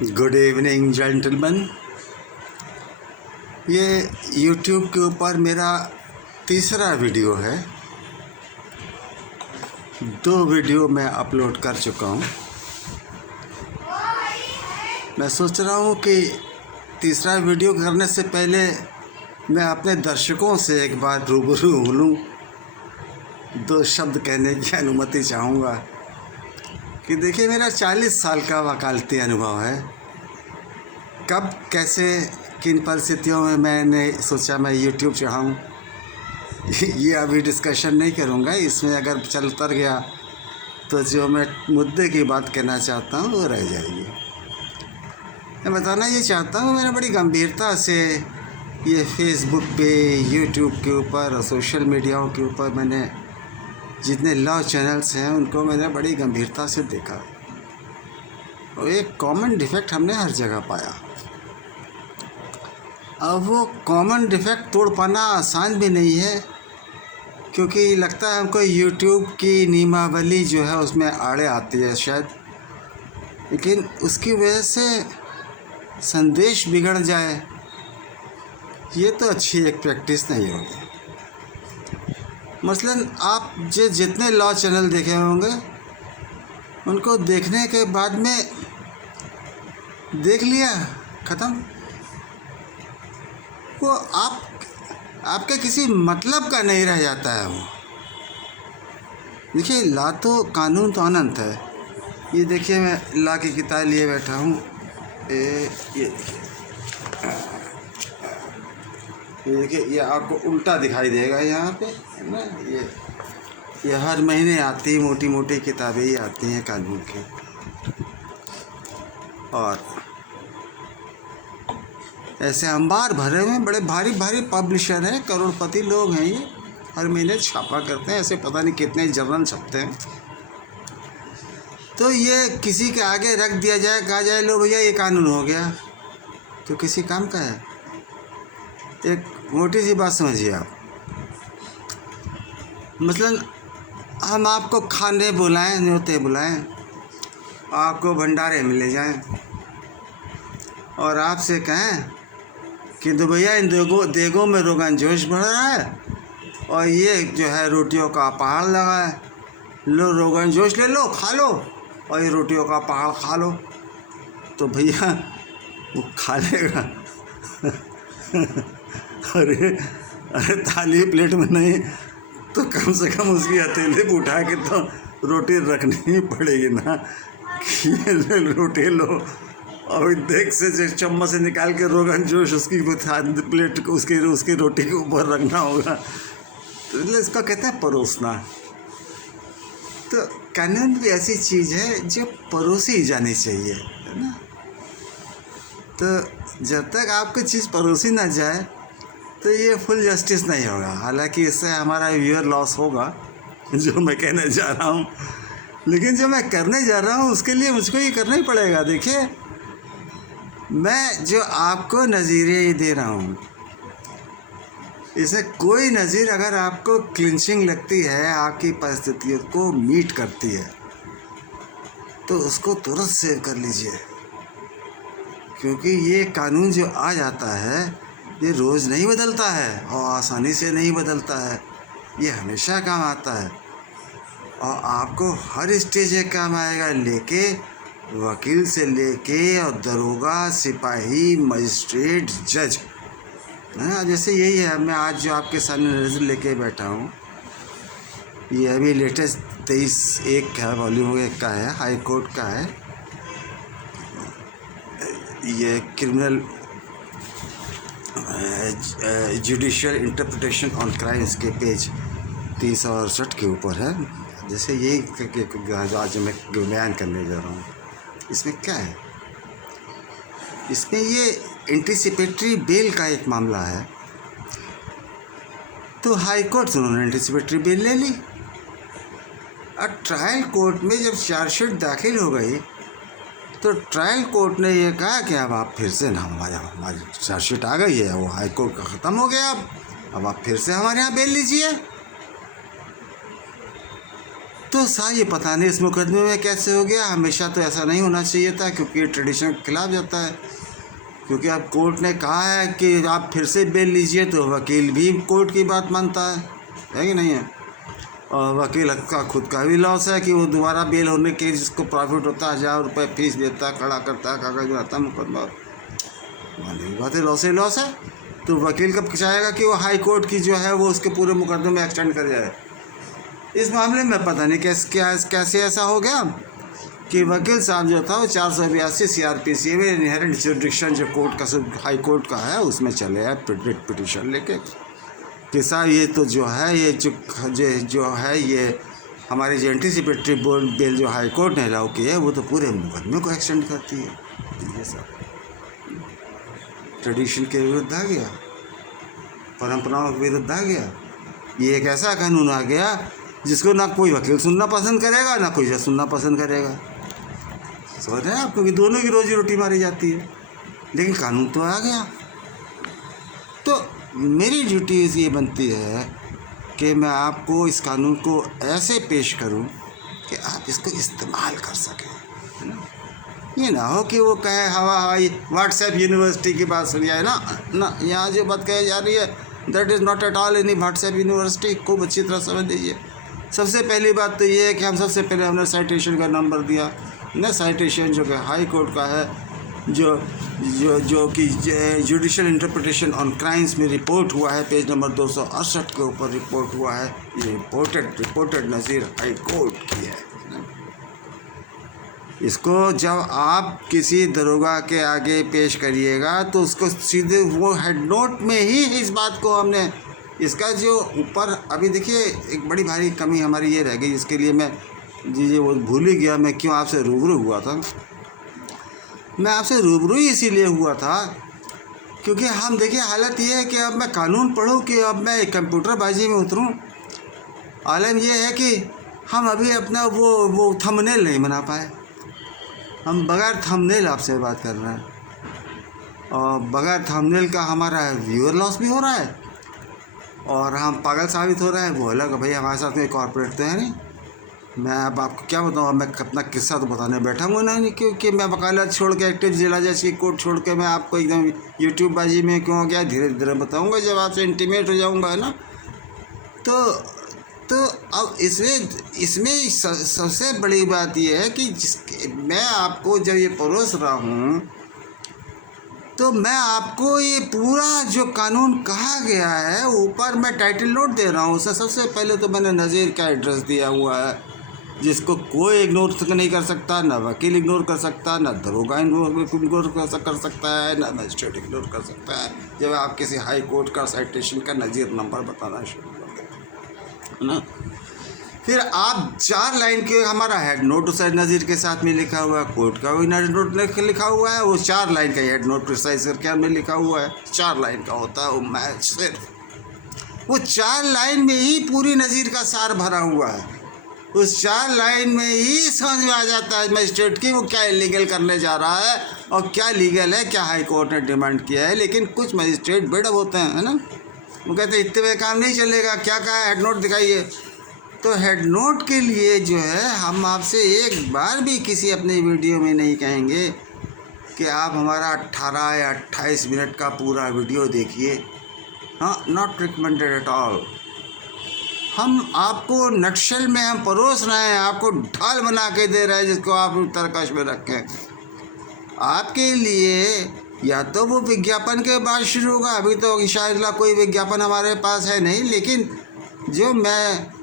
Good evening gentleman. ये YouTube के ऊपर मेरा तीसरा वीडियो है। 2 वीडियो मैं अपलोड कर चुका हूँ। मैं सोच रहा हूँ कि तीसरा वीडियो करने से पहले मैं अपने दर्शकों से एक बार रूबरू हो लूँ। 2 शब्द कहने की अनुमति चाहूँगा कि देखिए, मेरा 40 साल का वकालती अनुभव है। कब कैसे किन परिस्थितियों में मैंने सोचा मैं यूट्यूब चढ़ाऊँ, ये अभी डिस्कशन नहीं करूँगा। इसमें अगर चल उतर गया तो जो मैं मुद्दे की बात कहना चाहता हूँ वो रह जाएगी। मैं बताना ये चाहता हूँ, मैंने बड़ी गंभीरता से ये फेसबुक पे, यूट्यूब के ऊपर और सोशल मीडियाओं के ऊपर मैंने जितने लॉ चैनल्स हैं उनको मैंने बड़ी गंभीरता से देखा और एक कॉमन डिफेक्ट हमने हर जगह पाया। अब वो कॉमन डिफेक्ट तोड़ पाना आसान भी नहीं है, क्योंकि लगता है हमको यूट्यूब की नियमावली जो है उसमें आड़े आती है शायद, लेकिन उसकी वजह से संदेश बिगड़ जाए ये तो अच्छी एक प्रैक्टिस नहीं होगी। मसलन आप जितने लॉ चैनल देखे होंगे उनको देखने के बाद में देख लिया, ख़त्म। वो आपके किसी मतलब का नहीं रह जाता है वो। देखिए, लॉ तो कानून तो अनंत है। ये देखिए, मैं लॉ की किताब लिए बैठा हूँ। ये देखिए, ये आपको उल्टा दिखाई देगा यहाँ पे, है ना। ये हर महीने आती मोटी मोटी किताबें ही आती हैं कानून की, और ऐसे अंबार भरे हुए बड़े भारी भारी पब्लिशर हैं, करोड़पति लोग हैं। ये हर महीने छापा करते हैं, ऐसे पता नहीं कितने जर्नल छपते हैं। तो ये किसी के आगे रख दिया जाए, कहा जाए लो भैया ये कानून हो गया, तो किसी काम का है। एक मोटी सी बात समझिए आप, मसलन हम आपको खाने बुलाएं, न्योते बुलाएं, आपको भंडारे में ले जाएं और आपसे कहें कि तो भैया इन देगों में रोगन जोश बढ़ रहा है और ये जो है रोटियों का पहाड़ लगा है, लो रोगन जोश ले लो, खा लो, और ये रोटियों का पहाड़ खा लो। तो भैया वो खा लेगा। अरे थाली प्लेट में नहीं तो कम से कम उसकी हथेली पे उठा के तो रोटी रखनी ही पड़ेगी ना कि ये रोटी लो, और देख से चम्मच से निकाल के रोगन जोश उसकी प्लेट को उसकी रोटी के ऊपर रखना होगा। तो इसलिए इसका कहते हैं परोसना। तो कानून भी ऐसी चीज़ है जो परोसी जानी चाहिए, है ना। तो जब तक आपको चीज़ परोसी ना जाए तो ये फुल जस्टिस नहीं होगा। हालांकि इससे हमारा व्यूअर लॉस होगा जो मैं कहने जा रहा हूँ, लेकिन जो मैं करने जा रहा हूँ उसके लिए मुझको ये करना ही पड़ेगा। देखिए, मैं जो आपको नज़ीरे दे रहा हूँ, इसे कोई नज़ीर अगर आपको क्लिंचिंग लगती है, आपकी परिस्थितियों को मीट करती है, तो उसको तुरंत सेव कर लीजिए, क्योंकि ये कानून जो आ जाता है ये रोज़ नहीं बदलता है और आसानी से नहीं बदलता है। ये हमेशा काम आता है और आपको हर स्टेज में काम आएगा, लेके वकील से लेके और दरोगा, सिपाही, मजिस्ट्रेट, जज, है ना। जैसे यही है, मैं आज जो आपके सामने नज़र लेके बैठा हूँ, ये अभी लेटेस्ट 23/1 का वॉल्यूम 1 का है, हाई कोर्ट का है। ये criminal judicial interpretation on crimes के पेज 368 के ऊपर है। जैसे यही आज मैं बयान करने जा रहा हूँ। इसमें क्या है, इसमें ये एंटीसिपेटरी बेल का एक मामला है। तो हाई कोर्ट से उन्होंने एंटीसिपेटरी बेल ले ली। अब ट्रायल कोर्ट में जब चार्जशीट दाखिल हो गई तो ट्रायल कोर्ट ने ये कहा कि अब आप फिर से ना, हमारी चार्जशीट आ गई है, वो हाई कोर्ट का ख़त्म हो गया, अब आप फिर से हमारे यहाँ बेल लीजिए। तो साहब ये पता नहीं इस मुकदमे में कैसे हो गया। हमेशा तो ऐसा नहीं होना चाहिए था, क्योंकि ये ट्रेडिशन के खिलाफ जाता है। क्योंकि अब कोर्ट ने कहा है कि आप फिर से बेल लीजिए, तो वकील भी कोर्ट की बात मानता है कि नहीं है। और वकील का खुद का भी लॉस है कि वो दोबारा बेल होने के जिसको प्रॉफिट होता है 1000 रुपये फीस देता है, खड़ा करता है, कागज बनाता है, मुकदमा मानी बात है, लॉस ही लॉस है। तो वकील कब चाहेगा कि वो हाई कोर्ट की जो है वो उसके पूरे मुकदमे में एक्सटेंड कर जाए। इस मामले में पता नहीं कैसे ऐसा हो गया कि वकील साहब जो था वो 482 CRPC में इनहेरेंट जुरिडिक्शन जो कोर्ट का हाई कोर्ट का है उसमें चले आए पिटिशन लेके कि साहब ये तो जो है ये जो है ये हमारी जो एंटीसिपेटरी बेल जो हाई कोर्ट ने अलाउ की है वो तो पूरे मुकदमे को एक्सटेंड करती है। ये सब ट्रेडिशन के विरुद्ध आ गया, परंपराओं के विरुद्ध आ गया। ये एक ऐसा कानून आ गया जिसको ना कोई वकील सुनना पसंद करेगा ना कोई जज सुनना पसंद करेगा। समझ रहे हैं आप, क्योंकि दोनों की रोजी रोटी मारी जाती है, लेकिन कानून तो आ गया। तो मेरी ड्यूटी ये बनती है कि मैं आपको इस कानून को ऐसे पेश करूं कि आप इसको इस्तेमाल कर सकें, है ना। ये ना हो कि वो कहे हवाई व्हाट्सएप यूनिवर्सिटी की बात सुनी है ना, यहाँ जो बात कही जा रही है that is not at all any WhatsApp university. खूब अच्छी तरह समझ लीजिए। सबसे पहली बात तो ये है कि हम सबसे पहले हमने साइटेशन का नंबर दिया ना, साइटेशन जो कि हाई कोर्ट का है, जो कि जुडिशल इंटरप्रिटेशन ऑन क्राइम्स में रिपोर्ट हुआ है, पेज नंबर 268 के ऊपर रिपोर्ट हुआ है। ये रिपोर्टेड नज़ीर हाई कोर्ट की है। इसको जब आप किसी दरोगा के आगे पेश करिएगा तो उसको सीधे वो हेड नोट में ही इस बात को हमने इसका जो ऊपर अभी देखिए एक बड़ी भारी कमी हमारी ये रह गई, जिसके लिए मैं जी वो भूल ही गया मैं क्यों आपसे रूबरू हुआ था। मैं आपसे रूबरू ही इसीलिए हुआ था क्योंकि हम देखिए हालत ये है कि अब मैं कानून पढ़ूं कि अब मैं कंप्यूटरबाजी में उतरूं। आलम ये है कि हम अभी अपना वो थंबनेल नहीं बना पाए। हम बगैर थंबनेल आपसे बात कर रहे हैं और बगैर थंबनेल का हमारा व्यूअर लॉस भी हो रहा है और हम पागल साबित हो रहे हैं। वो अलग भाई हमारे साथ में कॉर्पोरेट तो है नहीं। मैं अब आपको क्या बताऊँ, मैं अपना किस्सा तो बताने बैठा हूँ ना, नहीं क्योंकि मैं वकालत छोड़ के एक्टिव जिला जज की कोर्ट छोड़ के मैं आपको एकदम यूट्यूब बाजी में क्यों हो गया धीरे धीरे बताऊँगा जब आपसे इंटीमेट हो जाऊँगा, है ना। तो अब इसमें सबसे बड़ी बात यह है कि मैं आपको जब ये परोस रहा हूँ तो मैं आपको ये पूरा जो कानून कहा गया है ऊपर मैं टाइटल नोट दे रहा हूँ। उससे सबसे पहले तो मैंने नज़ीर का एड्रेस दिया हुआ है जिसको कोई इग्नोर नहीं कर सकता, ना वकील इग्नोर कर सकता, ना दरोगा इग्नोर कर सकता है, ना मजिस्ट्रेट इग्नोर कर सकता है। जब आप किसी हाई कोर्ट का साइटेशन का नज़ीर नंबर बताना शुरू कर दें, है ना। फिर आप 4 लाइन के हमारा हेड नोट उस नज़ीर के साथ में लिखा हुआ है, कोर्ट का भी हेड नोट लिखा हुआ है, वो 4 लाइन का हेड नोट प्रिसाइज करके हमें लिखा हुआ है। 4 लाइन का होता है वो मैच, सिर्फ वो 4 लाइन में ही पूरी नज़ीर का सार भरा हुआ है। उस 4 लाइन में ही समझ में आ जाता है मजिस्ट्रेट की वो क्या इलीगल करने जा रहा है और क्या लीगल है, क्या हाई कोर्ट ने डिमांड किया है। लेकिन कुछ मजिस्ट्रेट बेडअप होते हैं, है ना, वो कहते हैं इतने में काम नहीं चलेगा, क्या कहा है हेड नोट दिखाइए। तो हेड नोट के लिए जो है हम आपसे एक बार भी किसी अपने वीडियो में नहीं कहेंगे कि आप हमारा 18 या 28 मिनट का पूरा वीडियो देखिए। हाँ, नॉट रिकमेंडेड एट ऑल। हम आपको नटशेल में हम परोस रहे हैं, आपको ढाल बना के दे रहे हैं जिसको आप तरकश में रखें। आपके लिए या तो वो विज्ञापन के बाद शुरू होगा, अभी तो शायद कोई विज्ञापन हमारे पास है नहीं, लेकिन जो मैं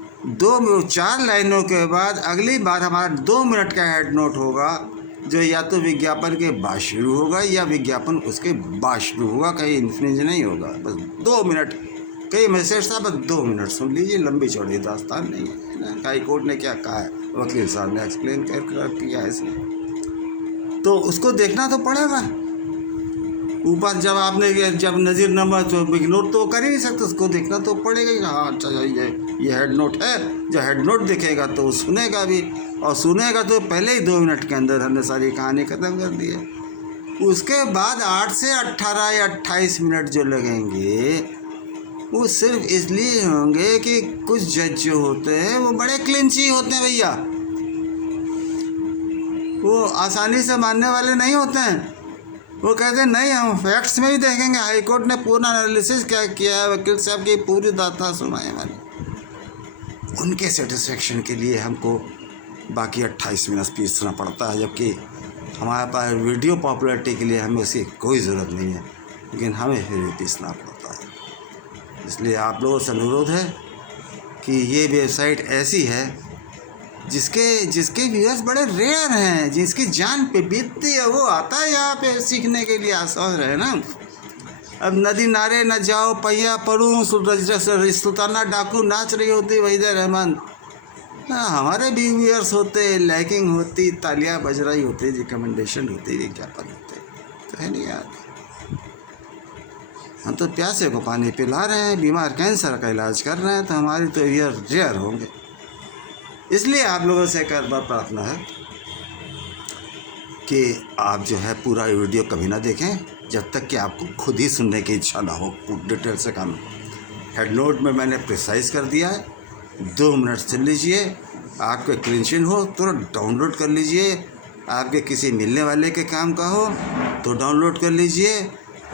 4 लाइनों के बाद अगली बार हमारा 2 मिनट का हेड नोट होगा जो या तो विज्ञापन के बाद शुरू होगा या विज्ञापन उसके बाद शुरू होगा, कहीं इन्फ्रिंज नहीं होगा। बस 2 मिनट, कई मैसेज था, बस 2 मिनट सुन लीजिए, लंबी चौड़ी दास्तान नहीं है ना। हाई कोर्ट ने क्या कहा है, वकील साहब ने एक्सप्लेन कर किया है इसमें, तो उसको देखना तो पड़ेगा। ऊपर जब नज़ीर नंबर तो इग्नोर तो कर ही नहीं सकते, उसको देखना तो पड़ेगा कि हाँ अच्छा ये हेड नोट है। जो हेड नोट देखेगा तो वो सुनेगा भी, और सुनेगा तो पहले ही 2 मिनट के अंदर हमने सारी कहानी ख़त्म कर दी है। उसके बाद 8 से 18 या 28 मिनट जो लगेंगे वो सिर्फ इसलिए होंगे कि कुछ जज जो होते हैं वो बड़े क्लिंची होते हैं भैया, वो आसानी से मानने वाले नहीं होते हैं। वो कहते हैं नहीं हम फैक्ट्स में ही देखेंगे, हाई कोर्ट ने पूरा एनालिसिस क्या किया है, वकील साहब की पूरी दास्तान सुनाए मैंने। उनके सेटिस्फेक्शन के लिए हमको बाकी 28 मिनट पीसना पड़ता है, जबकि हमारे पास वीडियो पॉपुलैरिटी के लिए हमें उसकी कोई ज़रूरत नहीं है, लेकिन हमें फिर भी पीसना पड़ता है। इसलिए आप लोगों से अनुरोध है कि ये वेबसाइट ऐसी है जिसके व्यूअर्स बड़े रेयर हैं, जिसकी जान पे बीतती है, वो आता है यहाँ पे सीखने के लिए। समझ रहे हैं ना। अब नदी नारे न जाओ पहिया पढ़ूँ, सुल्ताना डाकू नाच रही होती वहीदा रहमान, हमारे भी व्यूअर्स होते, लाइकिंग होती, तालियां बज रही होती, रिकमेंडेशन होती, विज्ञापन होते, तो है नहीं यार। हम तो प्यासे को पानी पिला रहे हैं, बीमार कैंसर का इलाज कर रहे हैं, तो हमारी तो व्यूअर रेयर होंगे। इसलिए आप लोगों से एक बार प्रार्थना है कि आप जो है पूरा वीडियो कभी ना देखें जब तक कि आपको खुद ही सुनने की इच्छा ना हो। डिटेल से काम हेड नोट में मैंने प्रिसाइज कर दिया है, 2 मिनट सुन लीजिए। आपको क्लिंचिंग हो तो डाउनलोड कर लीजिए, आपके किसी मिलने वाले के काम का हो तो डाउनलोड कर लीजिए।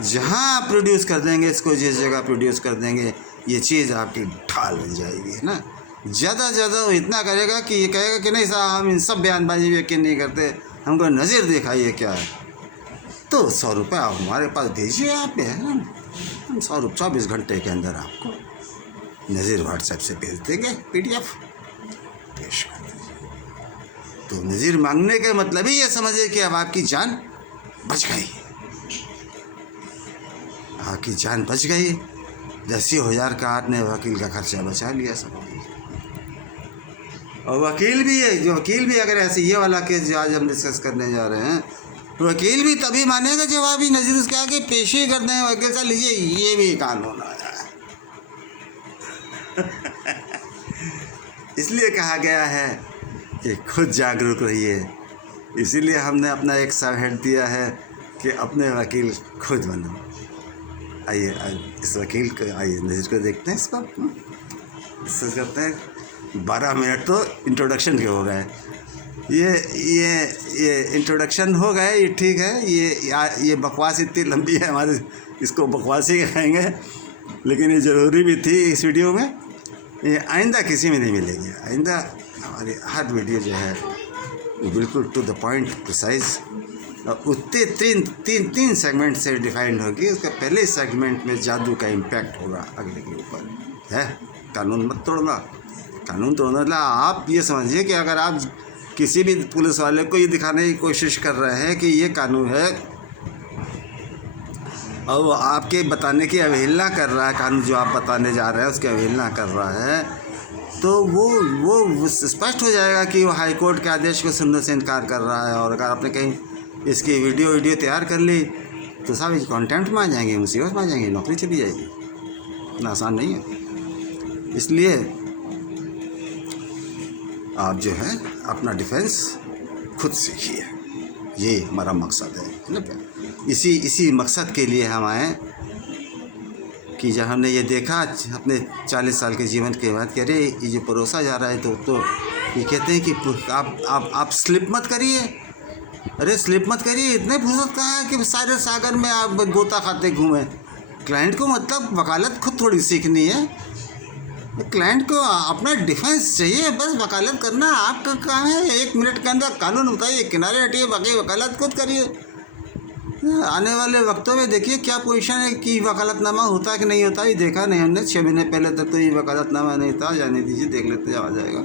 जहाँ आप प्रोड्यूस कर देंगे इसको, जिस जगह प्रोड्यूस कर देंगे, ये चीज़ आपकी ढाल बन जाएगी, है ना। ज़्यादा से ज़्यादा वो इतना करेगा कि ये कहेगा कि नहीं साहब हम इन सब बयानबाजी भी यकीन नहीं करते, हमको नज़ीर दिखाइए क्या है। तो 100 रुपये आप हमारे पास भेजिए, आप पे है ना, हम 100 रुपये 24 घंटे के अंदर आपको नज़ीर व्हाट्सएप से भेज देंगे, PDF पेश कर दीजिए। तो नज़ीर मांगने का मतलब ही ये समझिए कि अब आपकी जान बच गई, आपकी जान बच गई। 10,000 का आपने वकील का खर्चा बचा लिया सब। और वकील भी है, जो वकील भी अगर ऐसे ये वाला केस जो आज हम डिस्कस करने जा रहे हैं, तो वकील भी तभी मानेगा जब आप ही नज़ीर उसके आगे पेशी कर दें। वकील का लीजिए ये भी कानून आया है। इसलिए कहा गया है कि खुद जागरूक रहिए। इसीलिए हमने अपना एक सब हेड दिया है कि अपने वकील खुद बनो। आइए इस वकील को, आइए नज़ीर को देखते हैं, इसको डिस्कस करते हैं। 12 मिनट तो इंट्रोडक्शन के हो गए। ये इंट्रोडक्शन हो गए, ये ठीक है। ये बकवास इतनी लंबी है हमारे, इसको बकवास ही कहेंगे, लेकिन ये ज़रूरी भी थी इस वीडियो में। ये आइंदा किसी में नहीं मिलेगी। आइंदा हमारी हर वीडियो जो है वो बिल्कुल टू द पॉइंट, प्रिसाइज, और उतने तीन सेगमेंट से डिफाइंड होगी। उसका पहले सेगमेंट में जादू का इम्पैक्ट होगा अगले के ऊपर, है। कानून मत तोड़ना, कानून तोड़ना मतलब आप ये समझिए कि अगर आप किसी भी पुलिस वाले को ये दिखाने की कोशिश कर रहे हैं कि ये कानून है और वो आपके बताने की अवहेलना कर रहा है, कानून जो आप बताने जा रहे हैं उसकी अवहेलना कर रहा है, तो वो स्पष्ट हो जाएगा कि वो हाई कोर्ट के आदेश को सुनने से इनकार कर रहा है। और अगर आपने कहीं इसकी वीडियो तैयार कर ली तो साहब कंटेंट में आ जाएंगे, मुसीबत में आ जाएंगे, नौकरी चली जाएगी। इतना आसान नहीं है। इसलिए आप जो है अपना डिफेंस खुद सीखिए, ये हमारा मकसद है ना। इसी मकसद के लिए हम आए कि जब हमने ये देखा अपने 40 साल के जीवन के बाद कि अरे ये जो परोसा जा रहा है, तो ये कहते हैं कि आप स्लिप मत करिए। अरे स्लिप मत करिए, इतने फुर्सत कहाँ है कि सारे सागर में आप गोता खाते घूमें। क्लाइंट को मतलब वकालत खुद थोड़ी सीखनी है, क्लाइंट को अपना डिफेंस चाहिए, बस वकालत करना आपका काम है। 1 मिनट के अंदर कानून बताइए, किनारे हटिए, बाकी वकालत खुद करिए। आने वाले वक्तों में देखिए क्या पोजीशन है कि वकालतनामा होता है कि नहीं होता। ये देखा नहीं हमने, 6 महीने पहले तक तो ये वकालतनामा नहीं था, जाने दीजिए, देख लेते आ जाएगा।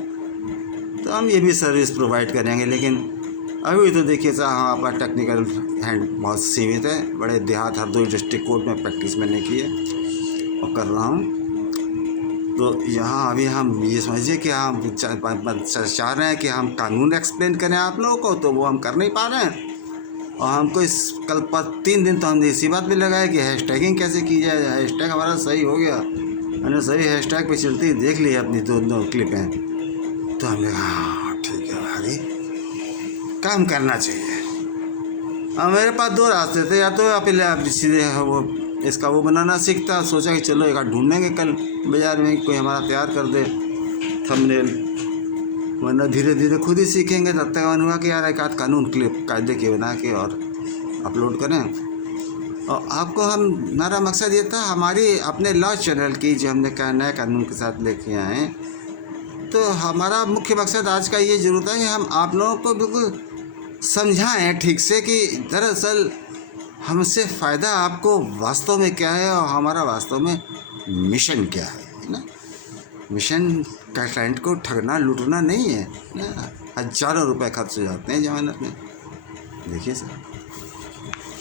तो हम ये भी सर्विस प्रोवाइड करेंगे, लेकिन अभी तो देखिए साहब हमारा टेक्निकल हैंड बहुत सीमित है। बड़े देहात हरदोई डिस्ट्रिक्ट कोर्ट में प्रैक्टिस मैंने की है और कर रहा हूँ। तो यहाँ अभी हम ये समझिए कि हम चाह रहे हैं कि हम कानून एक्सप्लेन करें आप लोगों को, तो वो हम कर नहीं पा रहे हैं। और हमको इस कल पर 3 दिन तो हमने इसी बात पे लगाया कि हैशटैगिंग कैसे की जाए। हैशटैग हमारा सही हो गया, मैंने सही हैशटैग पे चलती देख ली अपनी 2 क्लिपें, तो हमने कहा हाँ ठीक है भाई, काम करना चाहिए। और मेरे पास 2 रास्ते थे, या तो आप सीधे वो इसका वो बनाना सीखता, सोचा कि चलो एक आध ढूंढेंगे कल बाज़ार में कोई हमारा तैयार कर दे थंबनेल, वरना धीरे धीरे खुद ही सीखेंगे। तब तक मन हुआ कि यार एक आध कानून क्लिप कायदे के बना के और अपलोड करें। और आपको हमारा मकसद ये था, हमारी अपने लॉ चैनल की जो हमने क्या नए कानून के साथ लेके आए हैं, तो हमारा मुख्य मकसद आज का ये ज़रूर है कि हम आप लोगों को बिल्कुल समझाएं ठीक से कि दरअसल हमसे फ़ायदा आपको वास्तव में क्या है और हमारा वास्तव में मिशन क्या है ना। मिशन का क्लाइंट को ठगना लूटना नहीं है ना। हज़ारों रुपए खर्च हो जाते हैं जमानत में। देखिए सर,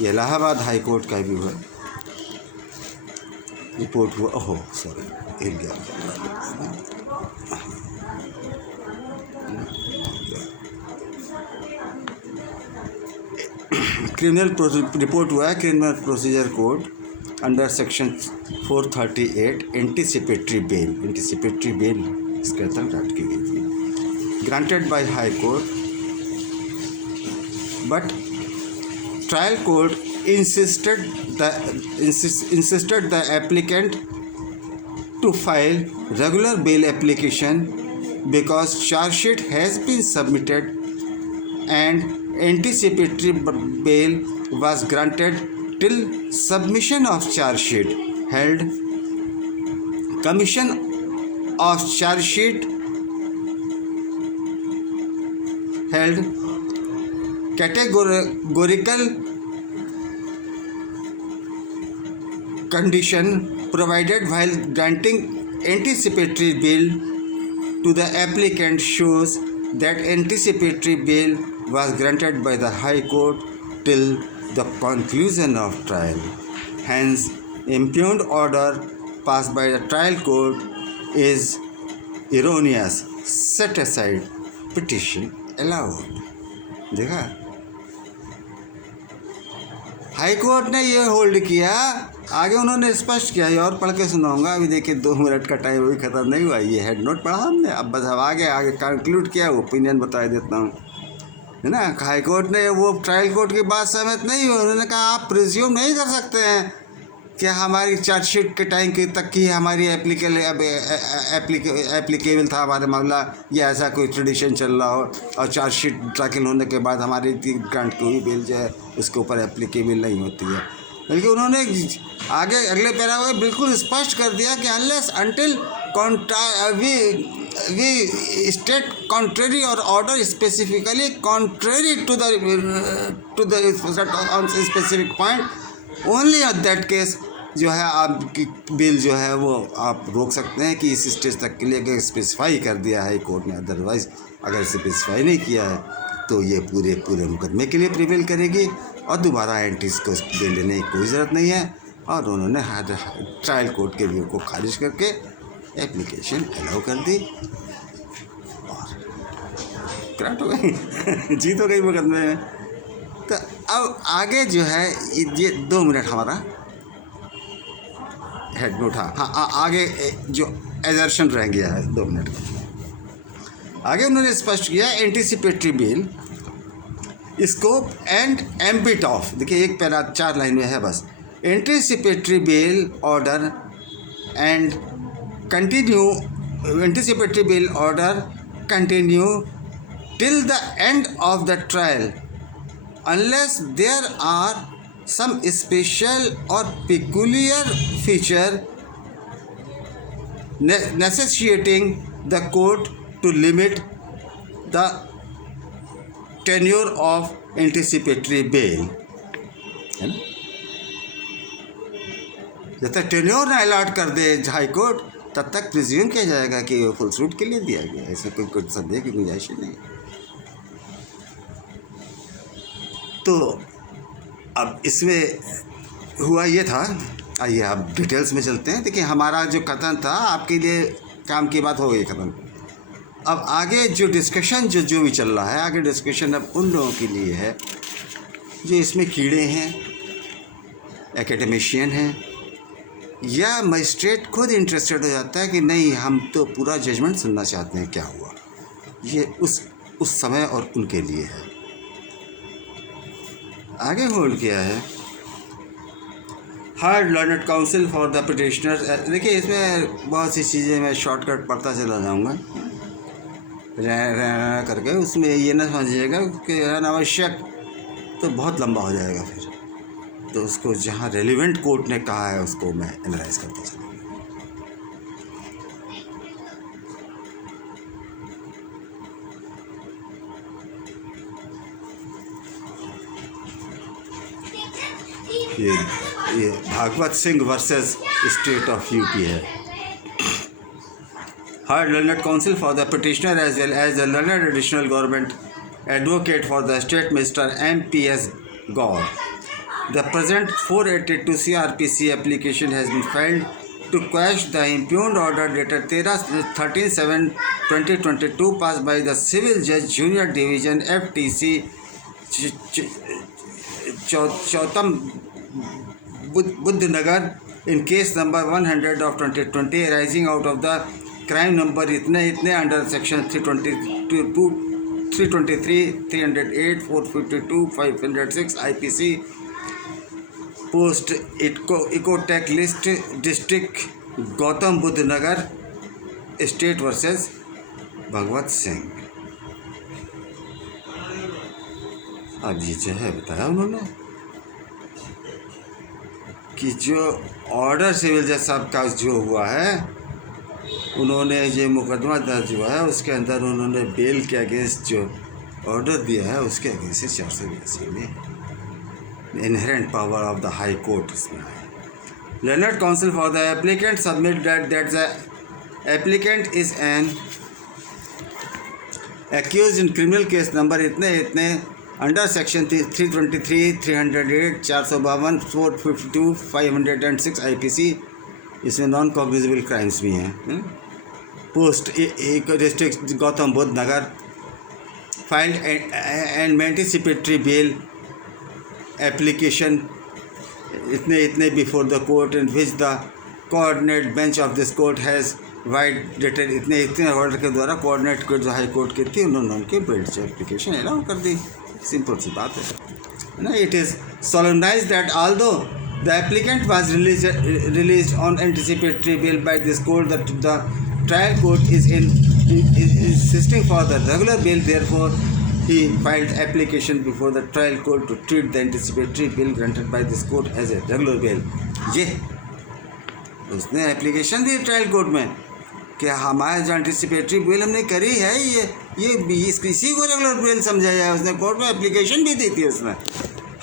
ये इलाहाबाद हाई कोर्ट का भी हुआ, रिपोर्ट हुआ। ओहो सॉरी, हिल गया। क्रिमिनल रिपोर्ट हुआ है criminal procedure code under section 438 anticipatory bail इसके तहत डाट की गई थी, granted by high court, but trial court insisted the applicant to file regular bail application because charge sheet has been submitted and anticipatory bail was granted till submission of charge sheet held. Commission of charge sheet held categorical condition provided while granting anticipatory bail to the applicant shows that anticipatory bail was granted by the High Court till the conclusion of trial. Hence, impugned order passed by the trial court is erroneous. Set aside. Petition allowed. देखा, high court ने ये hold किया, आगे उन्होंने स्पष्ट किया। और पढ़ के सुनाऊंगा, अभी देखिए 2 मिनट का टाइम अभी ख़त्म नहीं हुआ। ये हेड नोट पढ़ा हमने, अब बस अब आगे कंक्लूड किया, ओपिनियन बता देता हूँ, है ना। हाई कोर्ट ने वो ट्रायल कोर्ट की बात सहमत नहीं हुई। उन्होंने कहा आप प्रिज्यूम नहीं कर सकते हैं कि हमारी चार्जशीट के टाइम की तक की हमारी एप्लीकेबल था हमारा मामला, या ऐसा कोई ट्रेडिशन चल रहा हो और चार्जशीट दाखिल होने के बाद हमारी ग्रांट की हुई बिल जो है उसके ऊपर एप्लीकेबल नहीं होती है। बल्कि उन्होंने आगे अगले पैरा में बिल्कुल स्पष्ट कर दिया कि unless until we state contrary or order specifically contrary to the specific point, only at that case जो है आपकी बिल जो है वो आप रोक सकते हैं कि इस स्टेज तक के लिए स्पेसिफाई कर दिया है कोर्ट ने। अदरवाइज अगर स्पेसिफाई नहीं किया है तो ये पूरे मुकदमे के लिए प्रिवेल करेगी और दोबारा एंट्रीज को बिल लेने की कोई ज़रूरत नहीं है। और उन्होंने ट्रायल कोर्ट के व्यू को खारिज करके एप्लीकेशन अलाउ कर दी और ग्रांट हो गई, जीत हो गई मुकदमे में। तो अब आगे जो है ये 2 मिनट हमारा हेड नोट। हाँ, आगे जो एजर्शन रह गया है 2 मिनट का, आगे उन्होंने स्पष्ट किया anticipatory bill scope and ambit of. देखिए एक पैरा 4 लाइन में है बस। Anticipatory bill order and continue anticipatory bail order continue till the end of the trial unless there are some special or peculiar feature necessitating the court to limit the tenure of anticipatory bail, है ना। जब तक tenure ना allot कर दे high court तब तक presume किया जाएगा कि वो फुल सूट के लिए दिया गया। ऐसे कोई संदेह की गुंजाइश ही नहीं। तो अब इसमें हुआ ये था, आइए आप डिटेल्स में चलते हैं। देखिए हमारा जो कथन था आपके लिए काम की बात हो गई ख़त्म। अब आगे जो डिस्कशन जो भी चल रहा है, आगे डिस्कशन अब उन लोगों के लिए है जो इसमें कीड़े हैं, एकेडमिशियन हैं, या मजिस्ट्रेट खुद इंटरेस्टेड हो जाता है कि नहीं हम तो पूरा जजमेंट सुनना चाहते हैं क्या हुआ। ये उस समय और उनके लिए है। आगे होल्ड किया है hard learned counsel for the petitioner. देखिए इसमें बहुत सी चीज़ें मैं शॉर्टकट पढ़ता चला जाऊँगा करके, उसमें ये ना समझिएगा कि अनावश्यक तो बहुत लंबा हो जाएगा फिर, तो उसको जहाँ रेलिवेंट कोर्ट ने कहा है उसको मैं एनालाइज करता चलूँगा। ये Bhagwat Singh versus state of UP है। Heard learned counsel for the petitioner as well as the learned additional government advocate for the state, Mr. M.P.S. Gaur. The present 482 CRPC application has been filed to quash the impugned order dated 13/7/2022 passed by the Civil Judge Junior Division FTC Chautam Buddhnagar in case number 100 of 2020 arising out of the crime number इतने under section 322, 323, 308, 452, 506 IPC post Ecotech list district Gautam Buddh Nagar state versus Bhagwat Singh. अब ये जो है बताया उन्होंने कि जो order civil जज साहब का जो हुआ है, उन्होंने जो मुकदमा दर्ज हुआ है उसके अंदर उन्होंने बेल के अगेंस्ट जो ऑर्डर दिया है उसके अगेंस्ट 482 में inherent power of the high court इसमें है। Learned counsel for the applicant submit that the applicant is an accuse in criminal case number इतने अंडर सेक्शन 323, 308, 452, 452, 506 IPC। इसमें नॉन कॉग्निजेबल क्राइम्स भी हैं। Post district Gautam Buddh Nagar filed and anticipatory bail application इतने before the court in which the coordinate bench of this court has vide dated इतने order के द्वारा coordinate court जो high court की थी उन्होंने उनकी बेल्ट एप्लीकेशन अलाउ कर दी। सिंपल सी बात है ना। It is solemnized that although the applicant was released on anticipatory bail by this court, the trial court is insisting for the regular bail. Therefore, he filed application before the trial court to treat the anticipatory bail granted by this court as a regular bail. ये उसने application दी trial court में कि हमारे जो anticipatory bell हमने करी है ये इसी को रेगुलर बेल समझा जाए। उसने कोर्ट में एप्लीकेशन भी दी थी उसमें।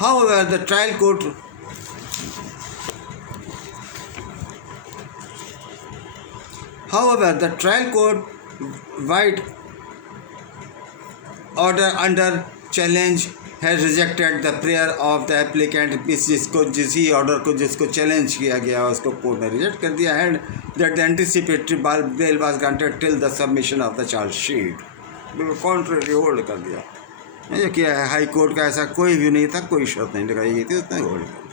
However, the trial court wide order under challenge has rejected the prayer of the applicant। जिस ऑर्डर को जिसको चैलेंज किया गया उसको कोर्ट ने रिजेक्ट कर दिया है। that the anticipatory bail was granted till the submission of the charge sheet। Contrary hold कर दिया। ये क्या है, हाई कोर्ट का ऐसा कोई भी नहीं था, कोई शर्त नहीं लगाई गई थी, उसने होल्ड कर दिया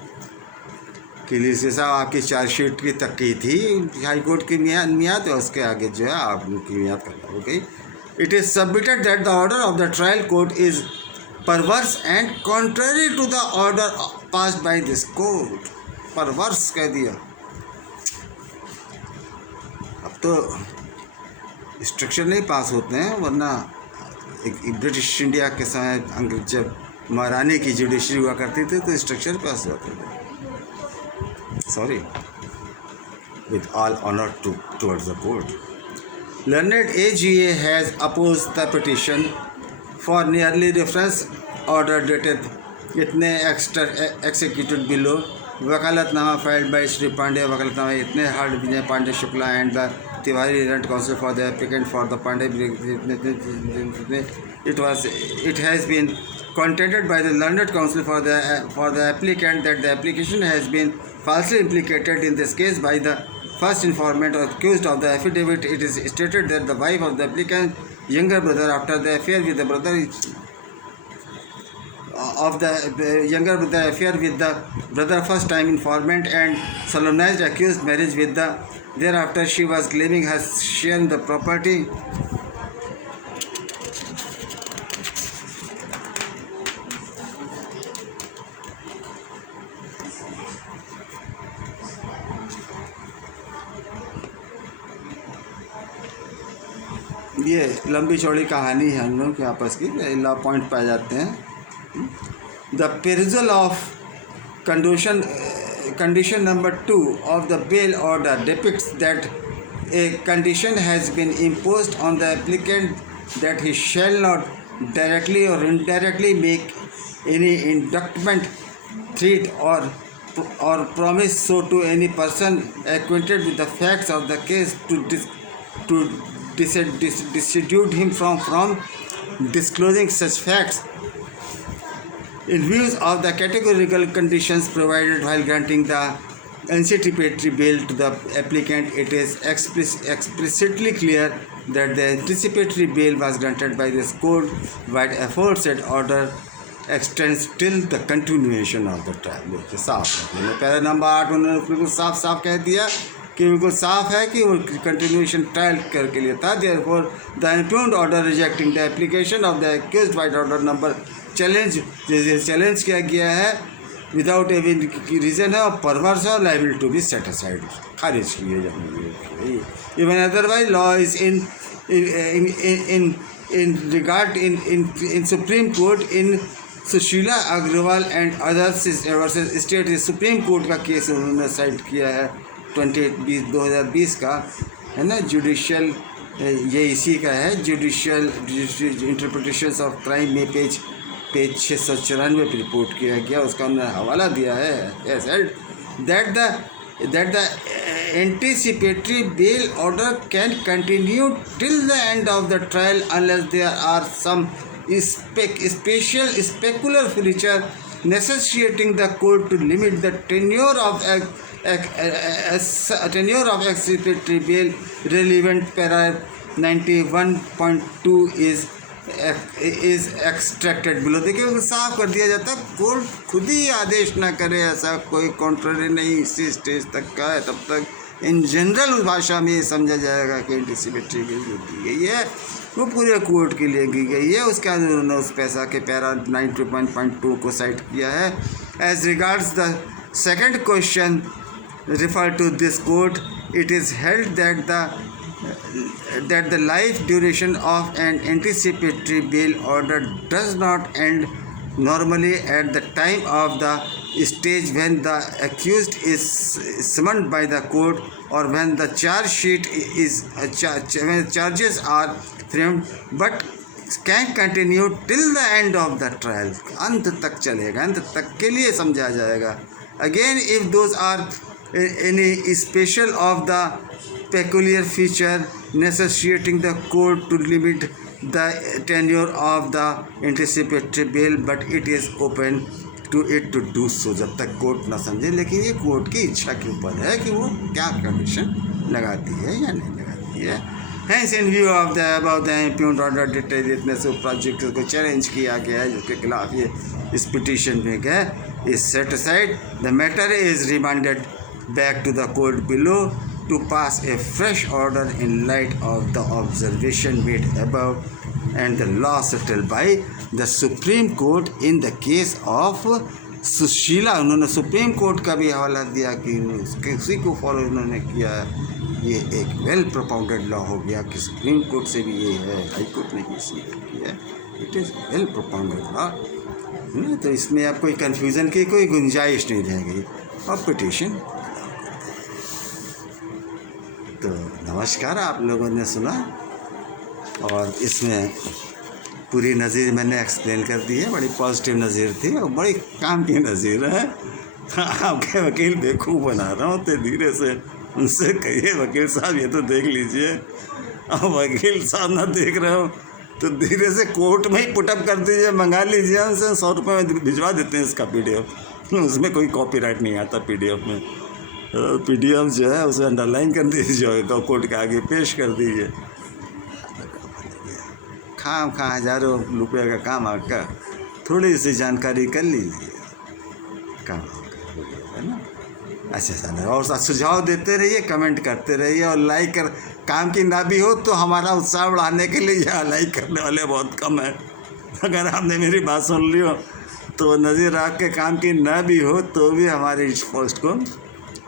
कि लीसी साहब आपकी चार्जशीट की तक की थी हाई कोर्ट की मियाद है, उसके आगे जो है आपकी मियाद कर हो गई। It is submitted that the order of the trial court is perverse and contrary to the order passed by this court. Perverse कह दिया। अब तो स्ट्रक्चर नहीं पास होते हैं, वरना एक ब्रिटिश इंडिया के समय अंग्रेज जब महारानी की जुडिशरी हुआ करती थी तो स्ट्रक्चर पास हुआ करते थे। Sorry, with all honour towards the court. Learned AGA has oppose the petition for nearly reference order dated इतने executed below vakalatnama filed by Shri Pandey. Vakalatnama इतने hard Vijay Pandey Shukla and the Tiwari rent counsel for the applicant for the Pandey. It has been contended by the learned counsel for the applicant that the application has been falsely implicated in this case by the first informant or accused of the affidavit. It is stated that the wife of the applicant younger brother, after the affair with the brother of the younger brother affair with the brother first time informant and solemnized accused marriage with the thereafter she was claiming her share in the property. ये लंबी चौड़ी कहानी है हम लोग के आपस की, लॉ पॉइंट पाए जाते हैं। The perusal of condition number 2 of the bail order depicts that a condition has been imposed on the applicant that he shall not directly or indirectly make any inducement, threat or promise so to any person acquainted with the facts of the case to dissuade him from disclosing such facts. In views of the categorical conditions provided while granting the anticipatory bail to the applicant, it is explicitly clear that the anticipatory bail was granted by this court, while aforesaid order extends till the continuation of the trial. देखिए साफ है, para number 8 उन्होंने बिल्कुल साफ कह दिया कि बिल्कुल साफ है कि वो कंटिन्यूएशन ट्रायल के लिए था। Therefore the impugned order rejecting the application of the accused by order number challenge किया गया है विदाउट एनी रीज़न है और परवर्स और liable to be set aside, खारिज किए जाएंगे। Even otherwise law is in regard in supreme court in Sushila Agarwal and others versus state supreme court का केस उन्होंने साइट किया है 2020 का, है ना। जुडिशियल ये इसी का है, जुडिशियल इंटरप्रिटेशंस ऑफ क्राइम में पेज 694 पर रिपोर्ट किया गया, उसका उन्होंने हवाला दिया है। That the anticipatory bail order can continue till the end of the trial unless there are some special peculiar feature necessitating the court to limit the tenure of anticipatory bail. Relevant para 91.2 is extracted below. देखिए साफ कर दिया जाता है, court खुद ही आदेश ना करे, ऐसा कोई कॉन्ट्ररी नहीं इसी स्टेज तक का है, तब तक इन जनरल भाषा में ये समझा जाएगा कि एंटीसिपेटरी बिल जो दी गई है वो पूरे कोर्ट के लिए की गई है। उसके बाद उन्होंने उस पैसा के पैरा 91.2 को साइट किया है। As regards the second question refer to this court, it is held that the life duration of an anticipatory bail order does not end normally at the time of the stage when the accused is summoned by the court or when the charge sheet is when charges are framed, but can continue till the end of the trial. अंत तक चलेगा, अंत तक के लिए समझा जाएगा। Again, if those are any special of the peculiar feature necessitating the court to limit the tenure of the anticipatory bail, but it is open to it to do so, जब तक कोर्ट ना समझे। लेकिन ये court की इच्छा के ऊपर है कि वो क्या कंडीशन लगाती है या नहीं लगाती है। Hence, in view of the above the impugned order dictated जितने से प्रोजेक्ट को चैलेंज किया गया है, जिसके खिलाफ ये इस पिटीशन में गया, is set aside. The matter is remanded back to the court below to pass a fresh order in light of the observation made above and the law settled by the Supreme Court in the case of Sushila. उन्होंने supreme court का भी हवाला दिया कि उसी को follow उन्होंने किया। ये एक वेल प्रोपाउंडेड लॉ हो गया कि सुप्रीम कोर्ट से भी ये है, हाई कोर्ट ने भी सीख किया है। It is well propounded law, तो इसमें अब कोई कन्फ्यूज़न की कोई गुंजाइश नहीं रहेगी। और पिटीशन तो नमस्कार, आप लोगों ने सुना और इसमें पूरी नज़ीर मैंने एक्सप्लेन कर दी है। बड़ी पॉजिटिव नज़ीर थी और बड़ी काम की नज़ीर है। आपके वकील बेवकूफ़ बना रहा हूँ तो धीरे से उनसे कहिए वकील साहब ये तो देख लीजिए, और वकील साहब ना देख रहे हो तो धीरे से कोर्ट में ही पुटअप कर दीजिए, मंगा लीजिए उनसे, 100 रुपये में भिजवा देते हैं इसका PDF। उसमें कोई कॉपीराइट नहीं आता PDF में। PDF जो है उसे अंडरलाइन कर दीजिए, कोर्ट के आगे पेश कर दीजिए। खाम हज़ारों रुपये का काम आपका, थोड़ी सी जानकारी कर लीजिए, काम है ना। अच्छा सर, और सुझाव देते रहिए, कमेंट करते रहिए और लाइक कर। काम की ना भी हो तो हमारा उत्साह बढ़ाने के लिए यहाँ लाइक करने वाले बहुत कम है। अगर आपने मेरी बात सुन ली हो तो नज़ीर आपके काम की ना भी हो तो भी हमारे इस पोस्ट को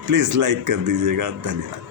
प्लीज़ लाइक कर दीजिएगा। धन्यवाद।